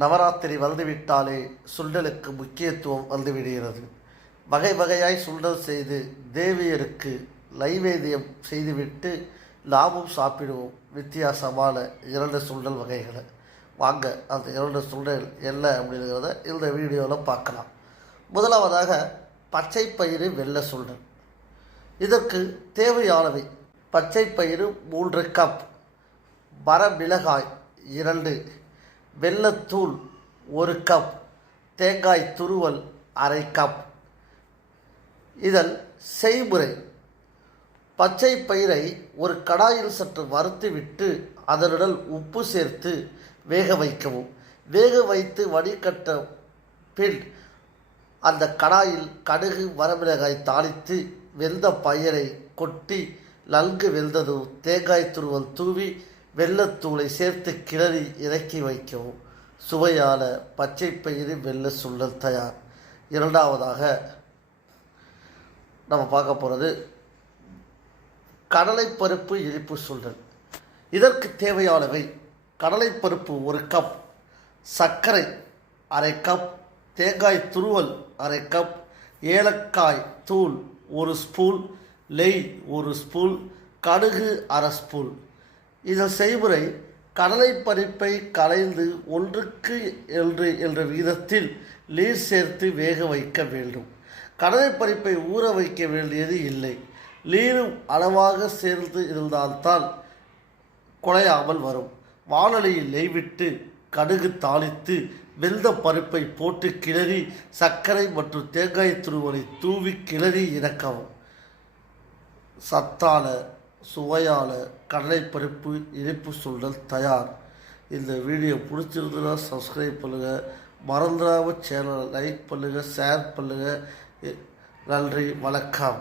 நவராத்திரி வந்துவிட்டாலே சுண்டலுக்கு முக்கியத்துவம் வந்துவிடுகிறது. வகை வகையாய் சுண்டல் செய்து தேவியருக்கு லைவேதியம் செய்துவிட்டு நாமும் சாப்பிடுவோம். வித்தியாசமான இரண்டு சுண்டல் வகைகளை. வாங்க அந்த இரண்டு சுண்டல் என்ன அப்படிங்கிறத இந்த வீடியோவில் பார்க்கலாம். முதலாவதாக பச்சை பயிறு வெள்ளை சுண்டல். இதற்கு தேவையானவை பச்சை பயிறு மூன்று கப். மரமிளகாய் இரண்டு வெள்ளத்தூள் ஒரு கப் தேங்காய் துருவல் அரை கப் இதன் செய்முறை பச்சை பயிரை ஒரு கடாயில் சற்று வறுத்துவிட்டு அதனுடன் உப்பு சேர்த்து வேக வைக்கவும். வேக வைத்து வடிகட்ட பின் அந்த கடாயில் கடுகு வரமிளகாய் தாளித்து வெந்த பயிரை கொட்டி நன்கு வெந்ததும் தேங்காய் துருவல் தூவி வெள்ளத்தூளை சேர்த்து கிளறி இறக்கி வைக்கவும். சுவையான பச்சை பயிறு வெள்ள சுள்ளல் தயார். இரண்டாவதாக நம்ம பார்க்க போகிறது கடலைப்பருப்பு இனிப்பு சுண்டல். இதற்கு தேவையானவை கடலைப்பருப்பு ஒரு கப் சர்க்கரை அரை கப் தேங்காய் துருவல் அரை கப் ஏலக்காய் தூள் ஒரு ஸ்பூன் நெய் ஒரு ஸ்பூன் கடுகு அரை ஸ்பூன். இதன் செய்முறை கடலைப்பருப்பை கலைந்து ஒன்றுக்கு என்று என்ற விகிதத்தில் நீர் சேர்த்து வேக வைக்க வேண்டும். கடலைப்பருப்பை ஊற வைக்க வேண்டியது இல்லை. நீரும் அளவாக சேர்ந்து இருந்தால்தான் குறையாமல் வரும். வானொலியில் நெய்விட்டு கடுகு தாளித்து வெந்த பருப்பை போட்டு கிளறி சர்க்கரை மற்றும் தேங்காய் துருவலை தூவி கிளறி இறக்கவும். சத்தான சுவையான கடலைப்பருப்பு இனிப்பு சுண்டல் தயார். இந்த வீடியோ பிடிச்சிருந்ததுன்னா சப்ஸ்கிரைப் பண்ணுங்கள் மறந்துடாமல் சேனலை லைக் பண்ணுங்கள் ஷேர் பண்ணுங்கள் நன்றி வணக்கம்.